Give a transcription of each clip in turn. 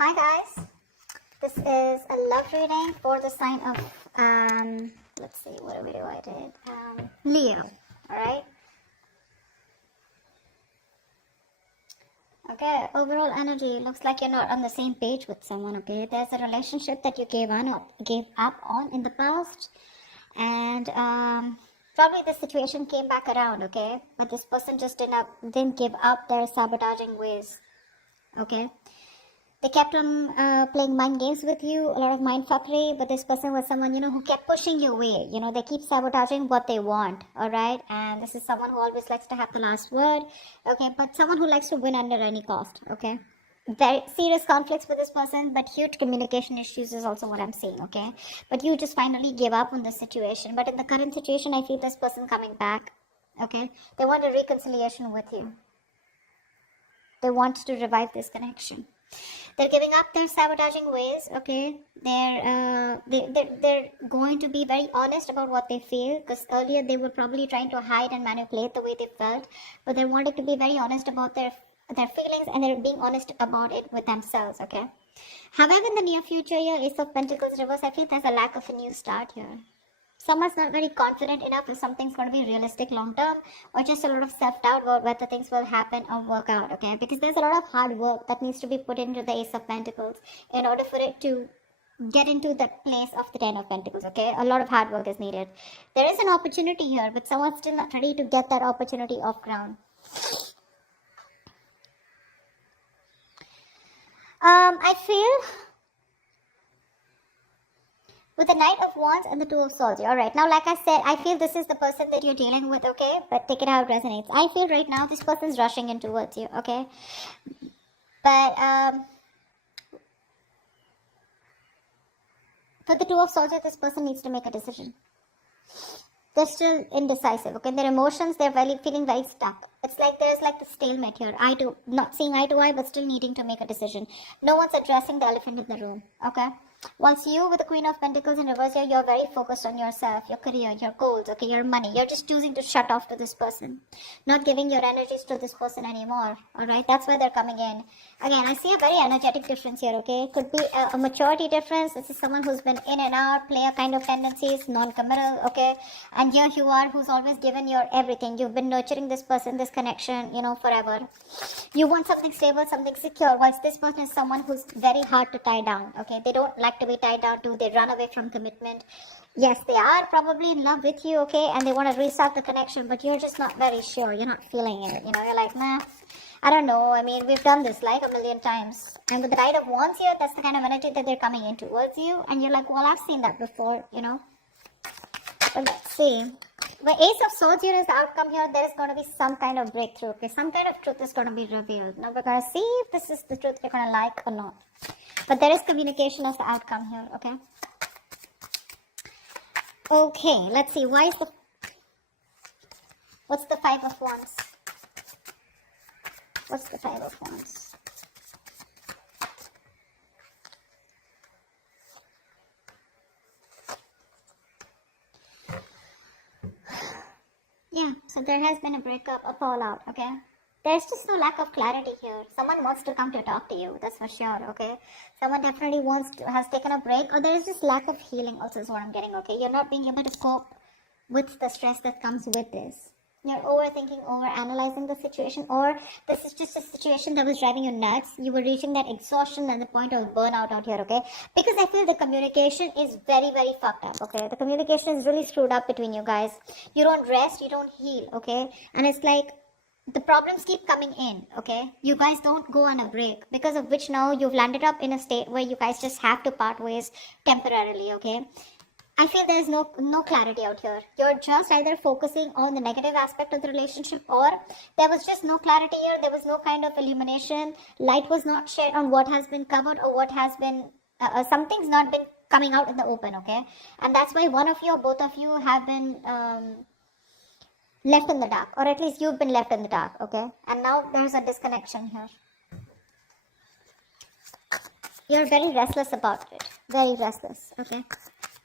Hi guys, this is a love reading for the sign of, let's see, what video I did, Leo, alright? Okay, overall energy, looks like you're not on the same page with someone, okay? There's a relationship that you gave up on in the past, and probably the situation came back around, okay? But this person just didn't give up their sabotaging ways, okay? They kept on playing mind games with you, a lot of mind fuckery, but this person was someone, who kept pushing you away. They keep sabotaging what they want, alright? And this is someone who always likes to have the last word, okay? But someone who likes to win under any cost, okay? Very serious conflicts with this person, but huge communication issues is also what I'm seeing, okay? But you just finally gave up on this situation. But in the current situation, I feel this person coming back, okay? They want a reconciliation with you. They want to revive this connection. They're giving up their sabotaging ways, okay? They're going to be very honest about what they feel, because earlier they were probably trying to hide and manipulate the way they felt, but they're wanting to be very honest about their feelings, and they're being honest about it with themselves, okay? However, in the near future here, Ace of Pentacles reverse, I feel there's a lack of a new start here. Someone's not very confident enough if something's going to be realistic long term, or just a lot of self-doubt about whether things will happen or work out, okay? Because there's a lot of hard work that needs to be put into the Ace of Pentacles in order for it to get into the place of the Ten of Pentacles, okay? A lot of hard work is needed. There is an opportunity here, but someone's still not ready to get that opportunity off ground. I feel with the Knight of Wands and the Two of Swords. Alright, now like I said, I feel this is the person that you're dealing with, okay? But take it how it resonates. I feel right now this person's rushing in towards you, okay? But for the Two of Swords, this person needs to make a decision. They're still indecisive, okay? Their emotions, they're feeling very stuck. It's like there's like the stalemate here. Not seeing eye to eye, but still needing to make a decision. No one's addressing the elephant in the room, okay? Whilst you with the Queen of Pentacles in reverse here, you're very focused on yourself, your career, your goals, okay, your money. You're just choosing to shut off to this person, not giving your energies to this person anymore, alright? That's why they're coming in. Again, I see a very energetic difference here, okay? Could be a maturity difference. This is someone who's been in and out, player kind of tendencies, non-committal, okay? And here you are, who's always given your everything. You've been nurturing this person, this connection, forever. You want something stable, something secure, whilst this person is someone who's very hard to tie down, okay? They don't like to be tied down to, they run away from commitment. Yes, they are probably in love with you, okay, and they want to restart the connection, but you're just not very sure. You're not feeling it, you're like, nah, I don't know. I mean, we've done this like a million times. And with the Knight of Wands here, that's the kind of energy that they're coming in towards you, and you're like, well, I've seen that before, But let's see. The Ace of Swords here is the outcome here. There is going to be some kind of breakthrough, okay? Some kind of truth is going to be revealed. Now we're going to see if this is the truth you're going to like or not. But there is communication as the outcome here, okay? Okay, let's see. What's the Five of Wands? What's the Five of Wands? Yeah, so there has been a breakup, a fallout, okay? There's just no lack of clarity here. Someone wants to come to talk to you, that's for sure, okay? Someone definitely has taken a break, or there is just lack of healing also is what I'm getting, okay? You're not being able to cope with the stress that comes with this. You're overthinking, overanalyzing the situation, or this is just a situation that was driving you nuts. You were reaching that exhaustion and the point of burnout out here, okay? Because I feel the communication is very, very fucked up, okay? The communication is really screwed up between you guys. You don't rest, you don't heal, okay? And it's like the problems keep coming in, okay? You guys don't go on a break, because of which now you've landed up in a state where you guys just have to part ways temporarily, okay? I feel there's no clarity out here. You're just either focusing on the negative aspect of the relationship, or there was just no clarity here. There was no kind of illumination. Light was not shed on what has been covered, or what has been, something's not been coming out in the open, okay? And that's why one of you or both of you have been left in the dark, or at least you've been left in the dark, okay? And now there's a disconnection here. You're very restless about it. Very restless, okay?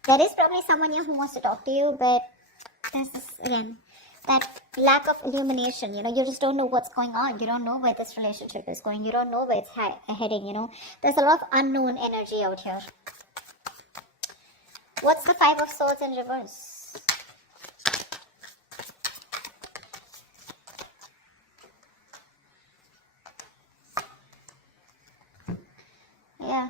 There is probably someone here who wants to talk to you, but there's this, again, that lack of illumination, you just don't know what's going on. You don't know where this relationship is going. You don't know where it's heading. There's a lot of unknown energy out here. What's the Five of Swords in reverse? Yeah.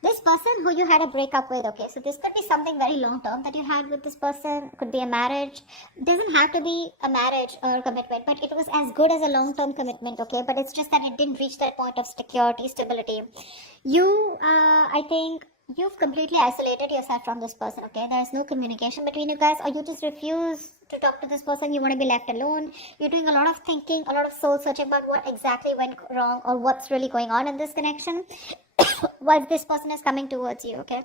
This person who you had a breakup with, okay, so this could be something very long term that you had with this person. Could be a marriage. It doesn't have to be a marriage or a commitment, but it was as good as a long term commitment, okay, but it's just that it didn't reach that point of security, stability. I think you've completely isolated yourself from this person, okay. There's no communication between you guys, or you just refuse to talk to this person. You want to be left alone. You're doing a lot of thinking, a lot of soul searching about what exactly went wrong or what's really going on in this connection. While this person is coming towards you, okay,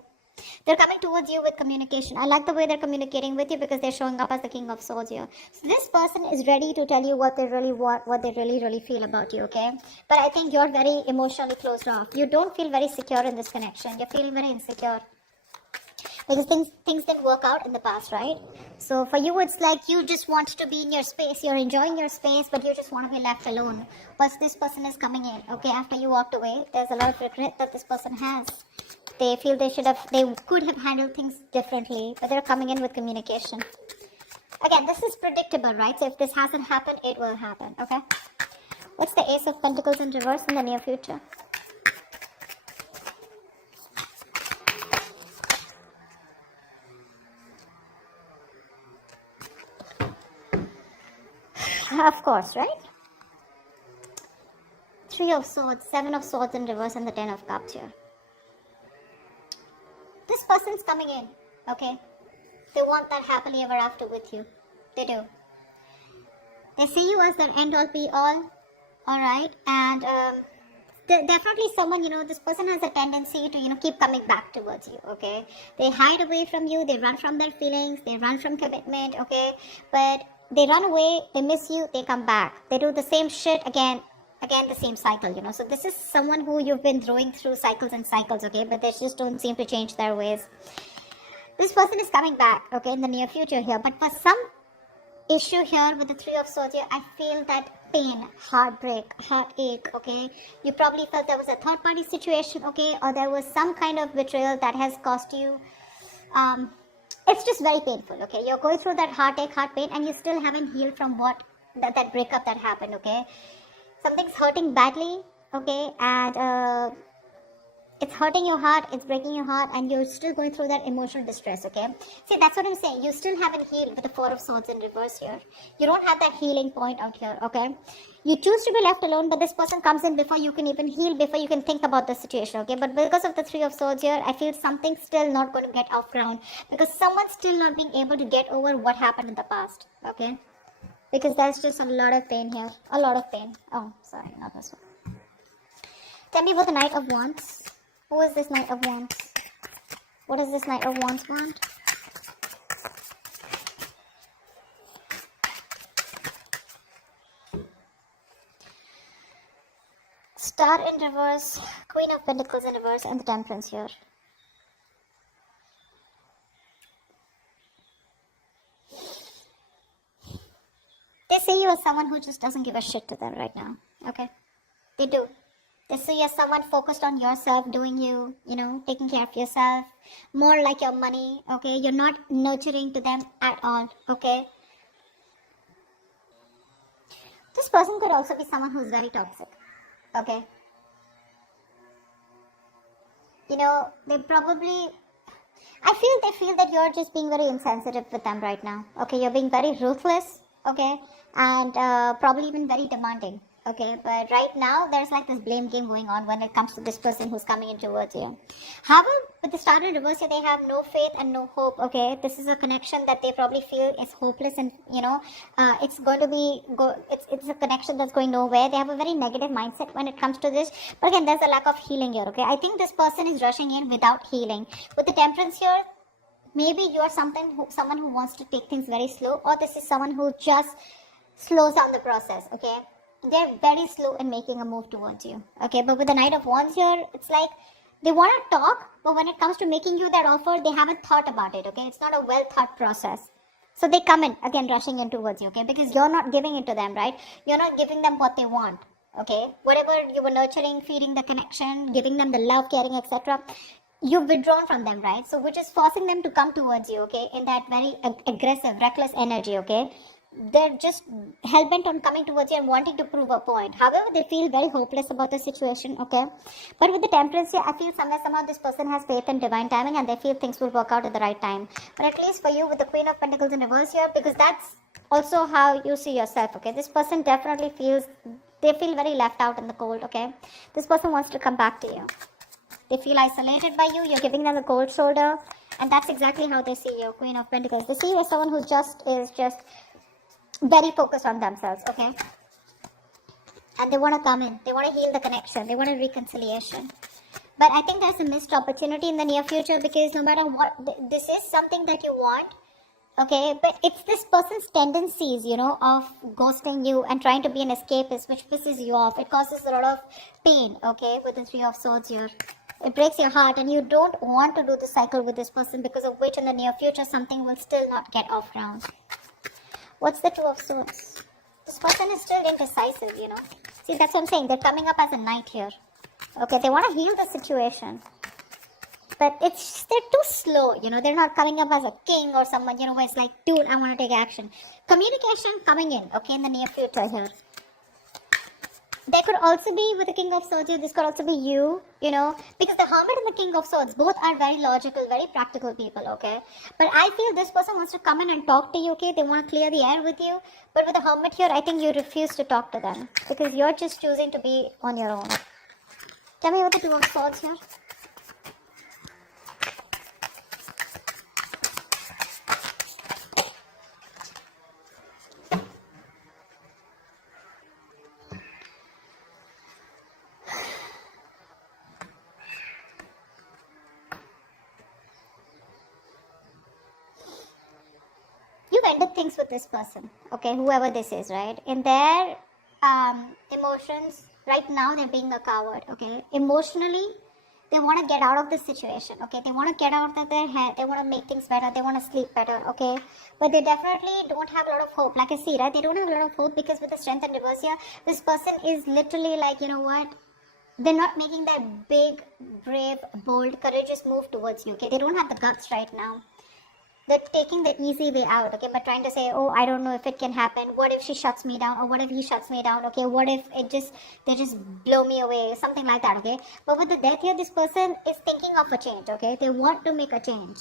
they're coming towards you with communication. I like the way they're communicating with you because they're showing up as the King of Swords here. So this person is ready to tell you what they really want, what they really feel about you, okay. But I think you're very emotionally closed off. You don't feel very secure in this connection. You're feeling very insecure because things didn't work out in the past, right? So for you, it's like you just want to be in your space. You're enjoying your space, but you just want to be left alone. But this person is coming in, okay, after you walked away. There's a lot of regret that this person has. They feel they could have handled things differently, but they're coming in with communication. Again, this is predictable, right? So if this hasn't happened, it will happen, okay? What's the Ace of Pentacles in reverse in the near future? Of course, right? Three of Swords, Seven of Swords in reverse, and the Ten of Cups here. This person's coming in, okay? They want that happily ever after with you. They do. They see you as their end all be all, alright? And definitely someone, this person has a tendency to, keep coming back towards you, okay? They hide away from you, they run from their feelings, they run from commitment, okay? But they run away, they miss you, they come back. They do the same shit again, the same cycle, So this is someone who you've been throwing through cycles and cycles, okay? But they just don't seem to change their ways. This person is coming back, okay, in the near future here. But for some issue here with the Three of Swords here, I feel that pain, heartbreak, heartache, okay? You probably felt there was a third party situation, okay? Or there was some kind of betrayal that has cost you it's just very painful, okay? You're going through that heartache, heart pain, and you still haven't healed from that breakup that happened, okay? Something's hurting badly, okay? And it's hurting your heart, it's breaking your heart, and you're still going through that emotional distress, okay? See, that's what I'm saying. You still haven't healed with the Four of Swords in reverse here. You don't have that healing point out here, okay? You choose to be left alone, but this person comes in before you can even heal, before you can think about the situation, okay? But because of the Three of Swords here, I feel something's still not going to get off ground because someone's still not being able to get over what happened in the past, okay? Because there's just a lot of pain here. A lot of pain. Oh, sorry, not this one. Tell me about the Knight of Wands. Who is this Knight of Wands? What does this Knight of Wands want? Star in reverse, Queen of Pentacles in reverse, and the Temperance here. They see you as someone who just doesn't give a shit to them right now, okay? They do. They see you as someone focused on yourself, doing you, taking care of yourself, more like your money, okay? You're not nurturing to them at all, okay? This person could also be someone who's very toxic, okay? They probably, they feel that you're just being very insensitive with them right now, okay? You're being very ruthless, okay? And probably even very demanding. Okay, but right now there's like this blame game going on when it comes to this person who's coming in towards you. However, with the Star in reverse, they have no faith and no hope. Okay, this is a connection that they probably feel is hopeless, and it's going to be it's a connection that's going nowhere. They have a very negative mindset when it comes to this. But again, there's a lack of healing here. Okay, I think this person is rushing in without healing. With the Temperance here, maybe you're someone who wants to take things very slow, or this is someone who just slows down the process. Okay. They're very slow in making a move towards you. Okay, but with the Knight of Wands here, it's like they want to talk, but when it comes to making you that offer, they haven't thought about it. Okay, it's not a well thought process. So they come in again, rushing in towards you, okay? Because you're not giving it to them, right? You're not giving them what they want, okay? Whatever you were nurturing, feeding the connection, giving them the love, caring, etc., you've withdrawn from them, right? So which is forcing them to come towards you, okay? In that very aggressive, reckless energy, okay? They're just hell-bent on coming towards you and wanting to prove a point. However, they feel very hopeless about the situation, okay? But with the Temperance here, I feel somehow this person has faith in divine timing and they feel things will work out at the right time. But at least for you with the Queen of Pentacles in reverse here, because that's also how you see yourself, okay? This person definitely feels, they feel very left out in the cold, okay? This person wants to come back to you. They feel isolated by you, you're giving them the cold shoulder, and that's exactly how they see you, Queen of Pentacles. They see you as someone who is just very focused on themselves, okay? And they want to come in, they want to heal the connection, they want a reconciliation. But I think there's a missed opportunity in the near future, because no matter what, this is something that you want, okay? But it's this person's tendencies, you know, of ghosting you and trying to be an escapist, which pisses you off. It causes a lot of pain, okay, with the Three of Swords here. It breaks your heart and you don't want to do the cycle with this person, because of which in the near future something will still not get off ground. What's the Two of Swords? This person is still indecisive, you know. See, that's what I'm saying. They're coming up as a knight here. Okay, they want to heal the situation. But they're too slow, you know. They're not coming up as a king or someone, you know, where it's like, dude, I want to take action. Communication coming in, okay, in the near future here. There could also be, with the King of Swords here, this could also be you, you know, because the Hermit and the King of Swords both are very logical, very practical people, okay? But I feel this person wants to come in and talk to you, okay? They want to clear the air with you. But with the Hermit here, I think you refuse to talk to them, because you're just choosing to be on your own. Tell me what the Two of Swords here. You've ended things with this person, okay, whoever this is, right? In their emotions, right now they're being a coward, okay? Emotionally, they want to get out of this situation, okay? They want to get out of their head, they want to make things better, they want to sleep better, okay? But they definitely don't have a lot of hope, like I see, right? They don't have a lot of hope, because with the Strength and reverse here, this person is literally like, you know what? They're not making that big, brave, bold, courageous move towards you, okay? They don't have the guts right now. They're taking the easy way out, okay, but trying to say, oh, I don't know if it can happen. What if she shuts me down? Or what if he shuts me down? Okay, what if they just blow me away? Something like that, okay? But with the Death here, this person is thinking of a change, okay? They want to make a change.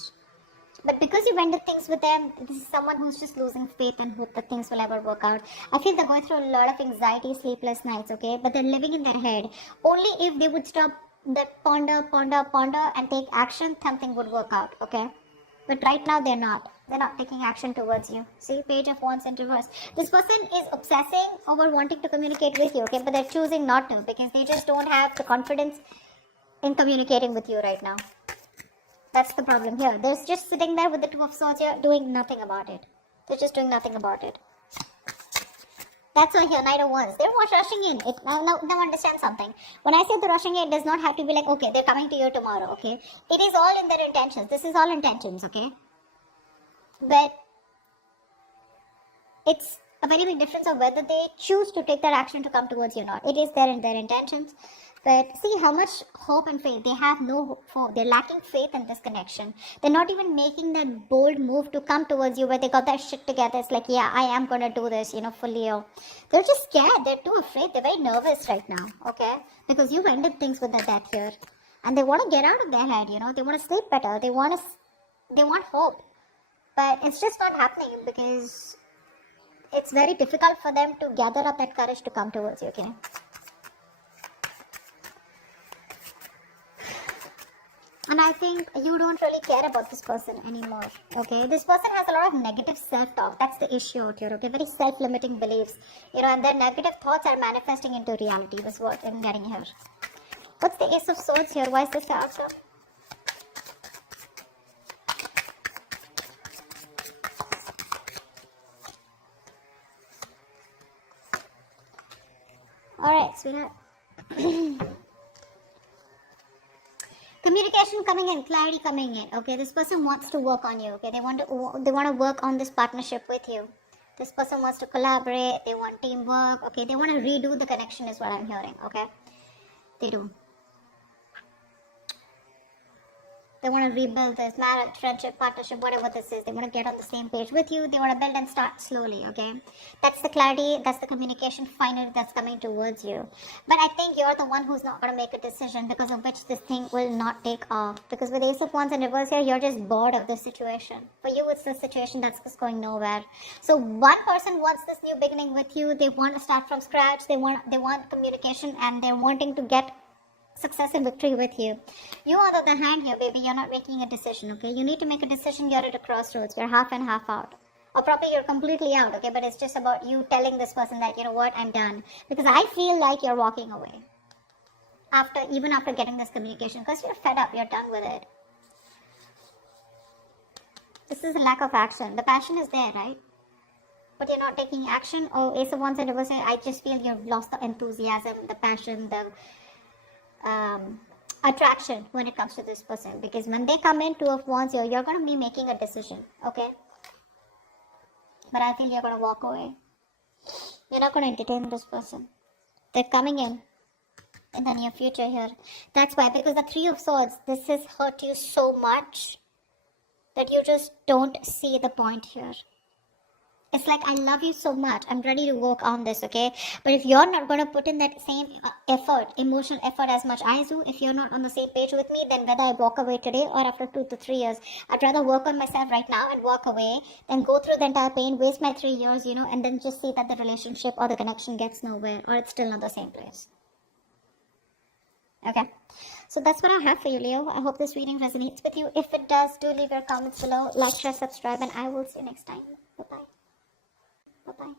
But because you've ended things with them, this is someone who's just losing faith in hope that things will ever work out. I feel they're going through a lot of anxiety, sleepless nights, okay? But they're living in their head. Only if they would stop that ponder, and take action, something would work out, okay? But right now they're not. They're not taking action towards you. See, Page of Wands in reverse. This person is obsessing over wanting to communicate with you, okay? But they're choosing not to, because they just don't have the confidence in communicating with you right now. That's the problem here. They're just sitting there with the Two of Swords here, doing nothing about it. They're just doing nothing about it. That's why here, Knight of Wands. They're not rushing in. Now understand something. When I say they're rushing in, it does not have to be like, okay, they're coming to you tomorrow, okay? It is all in their intentions. This is all intentions, okay? But it's a very big difference of whether they choose to take that action to come towards you or not. It is there in their intentions. But see how much hope and faith. They have no hope for. They're lacking faith in this connection. They're not even making that bold move to come towards you where they got their shit together. It's like, yeah, I am going to do this, you know, fully. They're just scared. They're too afraid. They're very nervous right now, okay? Because you've ended things with the Death here. And they want to get out of their head, you know. They want to sleep better. They want hope. But it's just not happening, because it's very difficult for them to gather up that courage to come towards you, okay? And I think you don't really care about this person anymore, okay? This person has a lot of negative self-talk. That's the issue out here, okay? Very self-limiting beliefs, you know, and their negative thoughts are manifesting into reality. That's what I'm getting here. What's the Ace of Swords here? Why is this the outcome? Alright, sweetheart. communication coming in, clarity coming in. Okay, this person wants to work on you. Okay, they want to work on this partnership with you. This person wants to collaborate. They want teamwork. Okay, they want to redo the connection is what I'm hearing. Okay, they do. They want to rebuild this marriage, friendship, partnership, whatever this is. They want to get on the same page with you. They want to build and start slowly, okay? That's the clarity, that's the communication finally that's coming towards you. But I think you're the one who's not going to make a decision because of which this thing will not take off. Because with Ace of Wands in reverse here, you're just bored of the situation. For you, it's the situation that's just going nowhere. So one person wants this new beginning with you. They want to start from scratch. They want communication, and they're wanting to get success and victory with you. You, on the other hand here, baby, you're not making a decision, okay? You need to make a decision. You're at a crossroads. You're half in, half out. Or probably you're completely out, okay? But it's just about you telling this person that, you know what, I'm done. Because I feel like you're walking away. Even after getting this communication. Because you're fed up. You're done with it. This is a lack of action. The passion is there, right? But you're not taking action. Oh, Ace of Wands and reverse, I just feel you've lost the enthusiasm, the passion, the attraction when it comes to this person, because when they come in, Two of Wands, you're going to be making a decision, okay? But I feel you're going to walk away. You're not going to entertain this person. They're coming in the near future here. That's why, because the Three of Swords, this has hurt you so much that you just don't see the point here. It's like, I love you so much. I'm ready to work on this, okay? But if you're not going to put in that same effort, emotional effort as much I do, if you're not on the same page with me, then whether I walk away today or after 2 to 3 years, I'd rather work on myself right now and walk away than go through the entire pain, waste my 3 years, you know, and then just see that the relationship or the connection gets nowhere or it's still not the same place. Okay? So that's what I have for you, Leo. I hope this reading resonates with you. If it does, do leave your comments below. Like, share, subscribe, and I will see you next time. Bye-bye. Bye-bye.